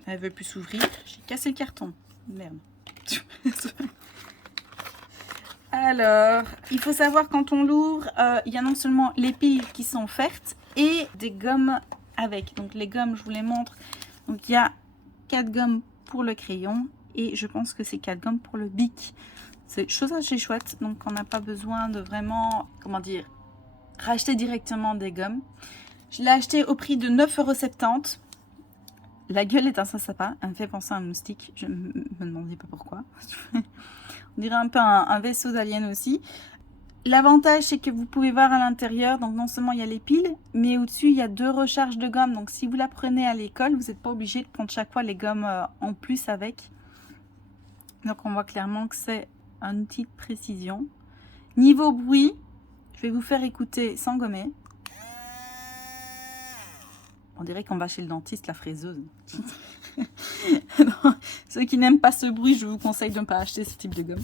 Elle ne veut plus s'ouvrir. J'ai cassé le carton. Merde. Alors, il faut savoir quand on l'ouvre, il y a non seulement les piles qui sont offertes et des gommes avec. Donc les gommes, je vous les montre. Donc il y a 4 gommes pour le crayon et je pense que c'est 4 gommes pour le bic. C'est chose assez chouette, donc on n'a pas besoin de vraiment, comment dire, racheter directement des gommes. Je l'ai acheté au prix de 9,70 €. La gueule est un sapin, elle me fait penser à un moustique, je me demandais pas pourquoi. On dirait un peu un vaisseau d'alien aussi. L'avantage, c'est que vous pouvez voir à l'intérieur, donc non seulement il y a les piles, mais au-dessus, il y a 2 recharges de gomme. Donc si vous la prenez à l'école, vous n'êtes pas obligé de prendre chaque fois les gommes en plus avec. Donc on voit clairement que c'est un outil de précision. Niveau bruit, je vais vous faire écouter sans gommer. On dirait qu'on va chez le dentiste, la fraiseuse. Non, ceux qui n'aiment pas ce bruit, je vous conseille de ne pas acheter ce type de gomme.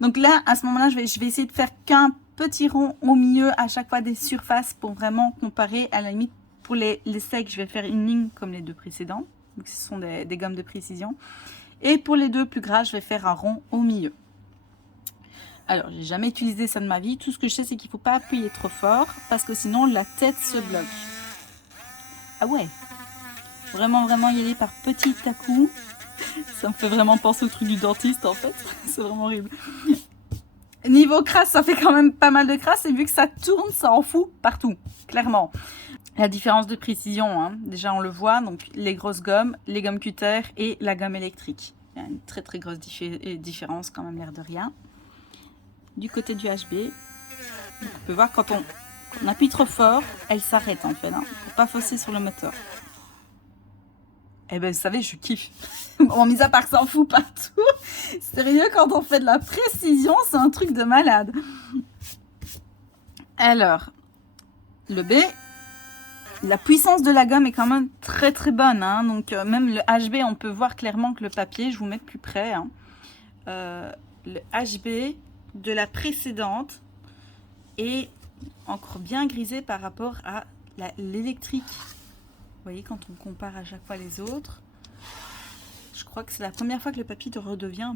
Donc là, à ce moment-là, je vais essayer de faire qu'un petit rond au milieu à chaque fois des surfaces pour vraiment comparer. À la limite, pour les secs, je vais faire une ligne comme les deux précédents. Donc ce sont des gommes de précision. Et pour les deux plus gras, je vais faire un rond au milieu. Alors, j'ai jamais utilisé ça de ma vie. Tout ce que je sais, c'est qu'il ne faut pas appuyer trop fort parce que sinon, la tête se bloque. Ah ouais, vraiment y aller par petit à coup. Ça me fait vraiment penser au truc du dentiste en fait. C'est vraiment horrible. Niveau crasse, ça fait quand même pas mal de crasse. Et vu que ça tourne, ça en fout partout. Clairement. La différence de précision, hein. Déjà on le voit. Donc les grosses gommes, les gommes cutter et la gomme électrique. Il y a une très grosse différence quand même, l'air de rien. Du côté du HB, on peut voir quand on appuie trop fort, elle s'arrête en fait. Hein, pour pas fausser sur le moteur. Eh ben, vous savez, je kiffe. Bon, mis à part que ça en fout partout. Sérieux, quand on fait de la précision, c'est un truc de malade. Alors, le B, la puissance de la gomme est quand même très bonne. Hein, donc, même le HB, on peut voir clairement que le papier, je vous mets de plus près. Hein, le HB de la précédente est encore bien grisé par rapport à l'électrique. Vous voyez, quand on compare à chaque fois les autres, je crois que c'est la première fois que le papier redevient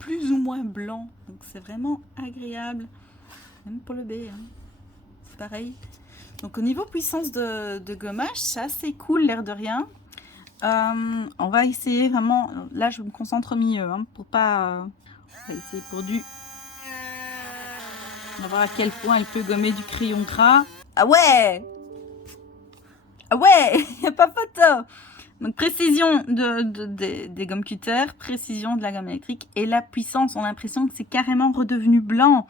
plus ou moins blanc. Donc c'est vraiment agréable. Même pour le B, hein. C'est pareil. Donc au niveau puissance de gommage, c'est assez cool, l'air de rien. On va essayer vraiment, là je me concentre au milieu, hein, pour pas... on va essayer pour du... On va voir à quel point elle peut gommer du crayon gras. Ah ouais! Ah ouais! Il n'y a pas photo! Donc précision des gommes cutter, précision de la gomme électrique et la puissance, on a l'impression que c'est carrément redevenu blanc.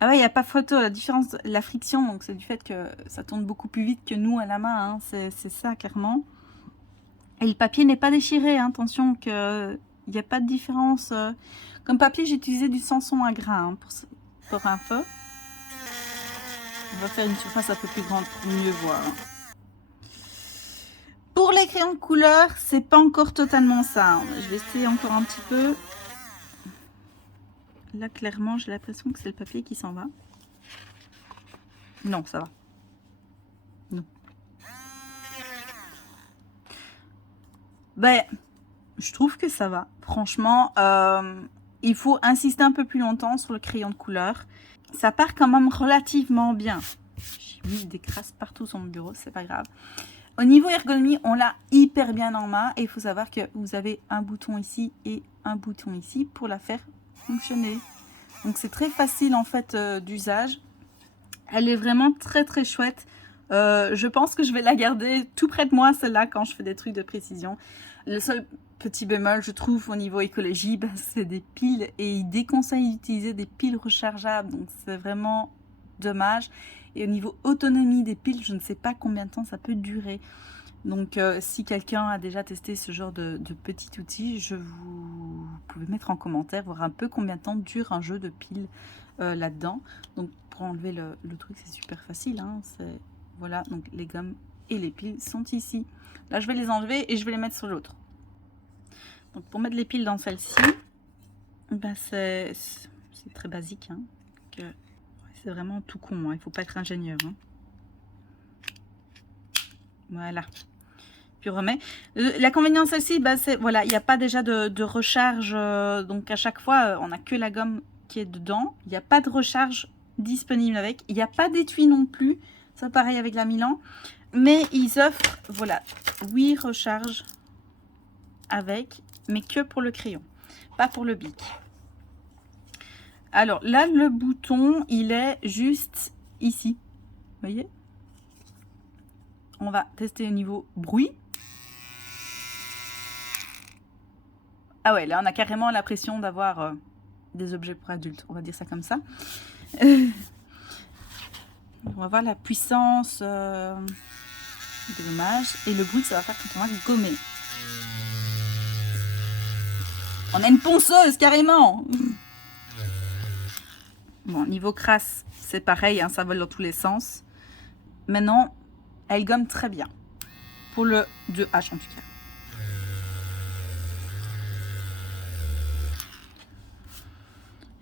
Ah ouais, il n'y a pas photo, la différence, la friction, donc c'est du fait que ça tourne beaucoup plus vite que nous à la main, hein, c'est ça clairement. Et le papier n'est pas déchiré, hein, attention qu'il n'y a pas de différence. Comme papier, j'ai utilisé du Samson à grains, hein, pour un feu. On va faire une surface un peu plus grande pour mieux voir. Pour les crayons de couleur, c'est pas encore totalement ça. Hein. Je vais essayer encore un petit peu. Là, clairement, j'ai l'impression que c'est le papier qui s'en va. Non, ça va. Non. Ben, je trouve que ça va. Franchement, il faut insister un peu plus longtemps sur le crayon de couleur. Ça part quand même relativement bien. J'ai mis des crasses partout sur mon bureau, c'est pas grave. Au niveau ergonomie, on l'a hyper bien en main. Et il faut savoir que vous avez un bouton ici et un bouton ici pour la faire fonctionner. Donc c'est très facile en fait d'usage. Elle est vraiment très très chouette. Je pense que je vais la garder tout près de moi, celle-là, quand je fais des trucs de précision. Le seul petit bémol, je trouve, au niveau écologie, ben, c'est des piles. Et ils déconseillent d'utiliser des piles rechargeables. Donc c'est vraiment dommage. Et au niveau autonomie des piles, je ne sais pas combien de temps ça peut durer. Donc si quelqu'un a déjà testé ce genre de petit outil, vous pouvez mettre en commentaire, voir un peu combien de temps dure un jeu de piles là-dedans. Donc pour enlever le truc, c'est super facile. Hein, voilà, donc les gommes et les piles sont ici. Là, je vais les enlever et je vais les mettre sur l'autre. Donc pour mettre les piles dans celle-ci, ben c'est très basique. Hein, c'est vraiment tout con, hein, il ne faut pas être ingénieur. Hein. Voilà. Puis on remet. L'inconvénient celle-ci, bah, c'est voilà, il n'y a pas déjà de recharge. Donc à chaque fois, on n'a que la gomme qui est dedans. Il n'y a pas de recharge disponible avec. Il n'y a pas d'étui non plus. Ça pareil avec la Milan. Mais ils offrent, voilà, 8 recharges avec, mais que pour le crayon, pas pour le bic. Alors là, le bouton, il est juste ici. Vous voyez? On va tester au niveau bruit. Ah ouais, là on a carrément l'impression d'avoir des objets pour adultes, on va dire ça comme ça. On va voir la puissance de l'image et le bruit que ça va faire quand on va gommer. On a une ponceuse carrément. Bon, niveau crasse, c'est pareil, hein, ça vole dans tous les sens. Maintenant, elle gomme très bien. Pour le 2H en tout cas.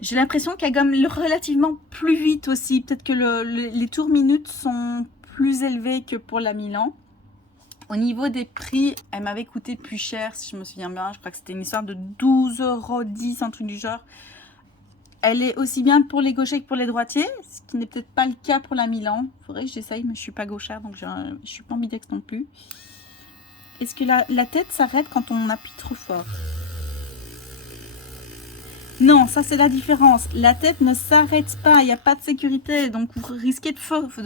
J'ai l'impression qu'elle gomme relativement plus vite aussi. Peut-être que les tours minutes sont plus élevés que pour la Milan. Au niveau des prix, elle m'avait coûté plus cher, si je me souviens bien. Je crois que c'était une histoire de 12,10 €, un truc du genre. Elle est aussi bien pour les gauchers que pour les droitiers, ce qui n'est peut-être pas le cas pour la Milan. Il faudrait que j'essaye, mais je suis pas gauchère, donc je suis pas ambidex non plus. Est-ce que la tête s'arrête quand on appuie trop fort? Non, ça c'est la différence. La tête ne s'arrête pas, il n'y a pas de sécurité. Donc vous risquez de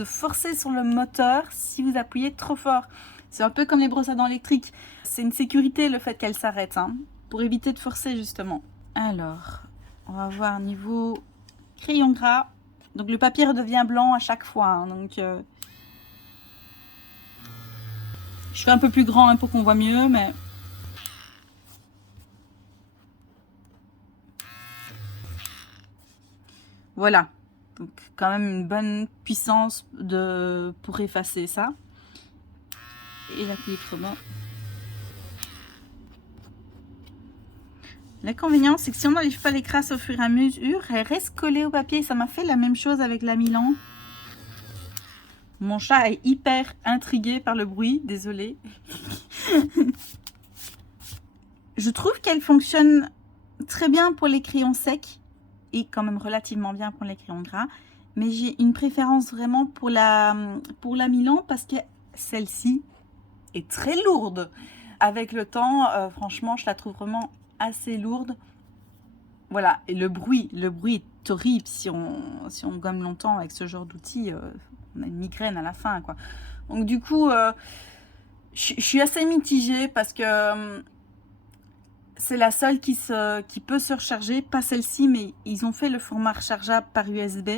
forcer sur le moteur si vous appuyez trop fort. C'est un peu comme les brosses à dents électriques. C'est une sécurité le fait qu'elle s'arrête, hein, pour éviter de forcer justement. Alors, on va voir niveau crayon gras. Donc le papier redevient blanc à chaque fois. Hein, donc je fais un peu plus grand hein, pour qu'on voit mieux, mais... Voilà, donc quand même une bonne puissance pour effacer ça. Et la polychroma. L'inconvénient, c'est que si on n'enlève pas les crasses au fur et à mesure, elle reste collée au papier. Ça m'a fait la même chose avec la Milan. Mon chat est hyper intrigué par le bruit, désolé. Je trouve qu'elle fonctionne très bien pour les crayons secs. Et quand même relativement bien pour les crayons gras, mais j'ai une préférence vraiment pour la Milan parce que celle-ci est très lourde. Avec le temps, franchement, je la trouve vraiment assez lourde. Voilà, et le bruit est horrible si on gomme longtemps avec ce genre d'outil. On a une migraine à la fin, quoi. Donc du coup, je suis assez mitigée parce que c'est la seule qui peut se recharger, pas celle-ci, mais ils ont fait le format rechargeable par USB.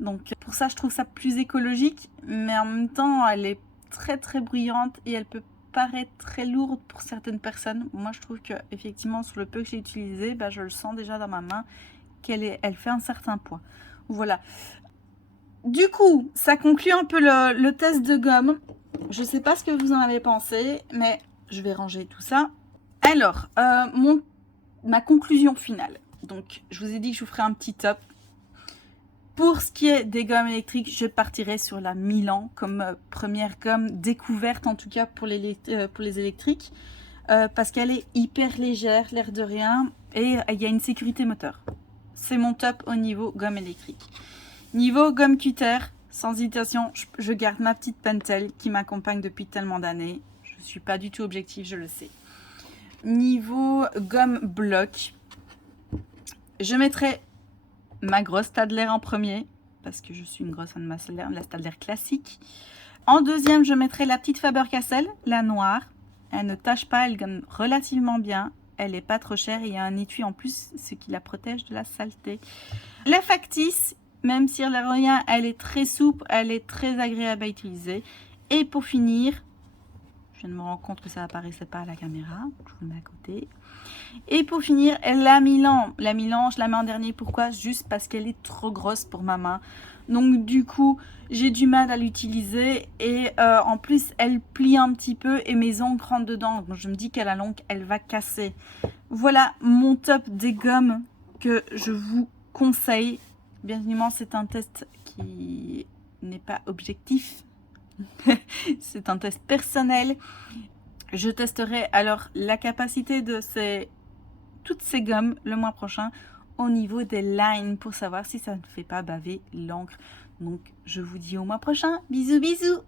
Donc pour ça, je trouve ça plus écologique, mais en même temps, elle est très très bruyante et elle peut paraître très lourde pour certaines personnes. Moi, je trouve que effectivement, sur le peu que j'ai utilisé, bah, je le sens déjà dans ma main elle fait un certain poids. Voilà. Du coup, ça conclut un peu le test de gomme. Je sais pas ce que vous en avez pensé, mais je vais ranger tout ça. Alors, ma conclusion finale. Donc, je vous ai dit que je vous ferai un petit top. Pour ce qui est des gommes électriques, je partirai sur la Milan comme première gomme découverte, en tout cas pour les électriques, parce qu'elle est hyper légère, l'air de rien, et il y a une sécurité moteur. C'est mon top au niveau gomme électrique. Niveau gomme cutter, sans hésitation, je garde ma petite Pentel qui m'accompagne depuis tellement d'années. Je ne suis pas du tout objective, je le sais. Niveau gomme bloc, je mettrai ma grosse Stadler en premier, parce que je suis une grosse fan de la Stadler classique. En deuxième, je mettrai la petite Faber-Castell, la noire. Elle ne tâche pas, elle gomme relativement bien. Elle n'est pas trop chère et il y a un étui en plus, ce qui la protège de la saleté. La factice, même si elle n'a rien, elle est très souple, elle est très agréable à utiliser. Et pour finir, je viens de me rendre compte que ça apparaissait pas à la caméra, je vous mets à côté. Et pour finir, la Milan. La Milan, je la mets en dernier. Pourquoi? Juste parce qu'elle est trop grosse pour ma main. Donc du coup, j'ai du mal à l'utiliser. Et en plus, elle plie un petit peu et mes ongles rentrent dedans. Donc je me dis qu'à la longue, elle va casser. Voilà mon top des gommes que je vous conseille. Bien évidemment, c'est un test qui n'est pas objectif. C'est un test personnel. Je testerai alors la capacité de toutes ces gommes le mois prochain au niveau des lines pour savoir si ça ne fait pas baver l'encre. Donc je vous dis au mois prochain. Bisous bisous.